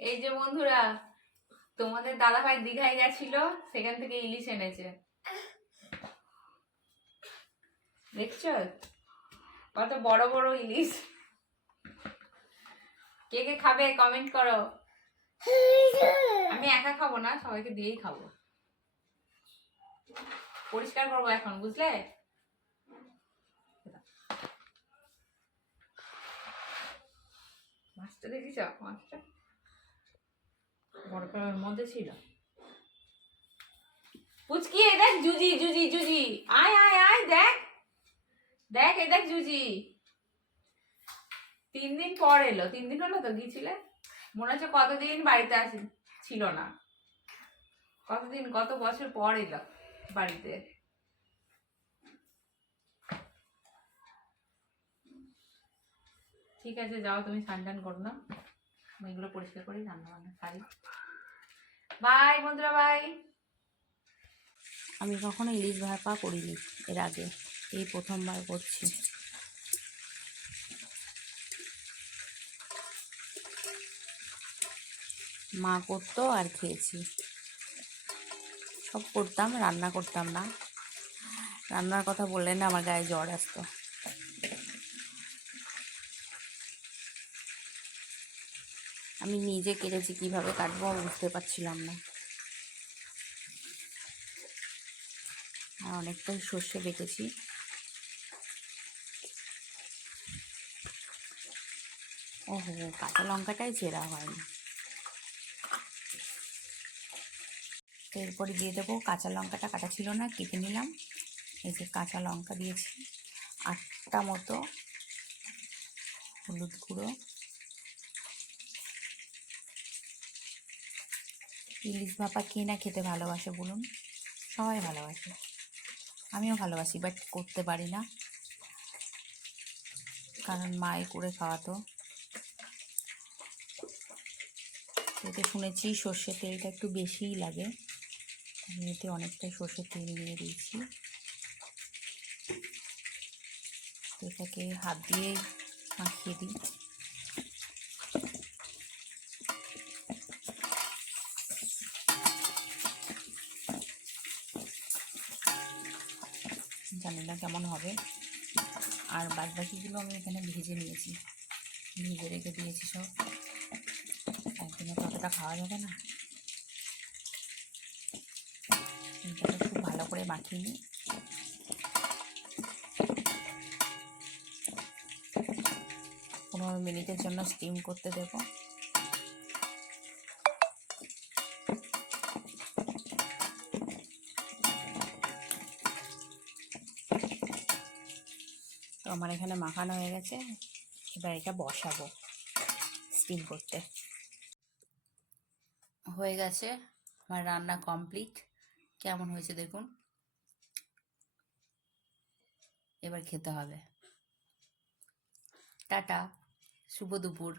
এই যে বন্ধুরা, তোমাদের দাদাভাই দীঘায় গেছিল, সেখান থেকে ইলিশ এনেছে। দেখছো কত বড় বড় ইলিশ। কে কে খাবে কমেন্ট করো। আমি একা খাবো না, সবাইকে দিয়েই খাবো। পরিষ্কার করবো এখন, বুঝলে? মাছটা দেখিস, মাছটা বড় করার মধ্যে ছিল। পুচকি এই দেখ, জুজি জুজি জুজি, আয় আয় আয়, দেখ দেখ, এই দেখ জুজি। 3 দিন পর এলো, 3 দিন হলো তো গিয়েছিলে। মনে হচ্ছে কতদিন বাড়িতে আসি ছিল না, কতদিন কত বছর পর এলো বাড়িতে। ঠিক আছে, যাও তুমি স্নান টান করো না, আমি এগুলো পরিষ্কার করি, রান্না বান্না খাই। বাই বন্ধুরা, বাই। আমি কখনো ইলিশ ভাপা করিনি এর আগে, এই প্রথমবার করছি। মা করতো আর খেয়েছি, সব করতাম, রান্না করতাম না। রান্নার কথা বললে না আমার গায়ে জ্বর আসতো। আমি নিজে কেটেছি, কিভাবে কাটবো বুঝতে পারছিলাম না। আর অনেকটাই সর্ষে বেটেছি। ওহো, কাঁচা লঙ্কাটাই চেরা হয়নি। এরপরে দিয়ে দেবো, কাঁচা লঙ্কাটা কাটা ছিল না, কেটে নিলাম। এই যে কাঁচা লঙ্কা দিয়েছি, 8টা মতো হলুদ গুঁড়ো। ইলিশ ভাপা কে না খেতে ভালোবাসে বলুন? সবাই ভালোবাসে, আমিও ভালোবাসি, বাট করতে পারি না, কারণ মায়ে করে খাওয়াতো। এতে শুনেছি সর্ষের তেলটা একটু বেশিই লাগে, আমি এতে অনেকটাই সর্ষের তেল দিয়ে দিয়েছি। এটাকে হাত দিয়ে মাখিয়ে দিই। জানি না কেমন হবে। আর বাদ বাকিগুলো আমি এখানে ভেজে নিয়েছি, ভেজে রেখে দিয়েছি সব। একদিনে ততটা খাওয়া যাবে না, এটাকে খুব ভালো করে মাখিয়ে নিই। 15 মিনিটের জন্য স্টিম করতে দেব। তো আমার এখানে মাখানো হয়ে গেছে, এবার এটা বসাবো স্টিম করতে। হয়ে গেছে আমার রান্না কমপ্লিট। কেমন হয়েছে দেখুন। এবার খেতে হবে। টাটা, শুভ দুপুর।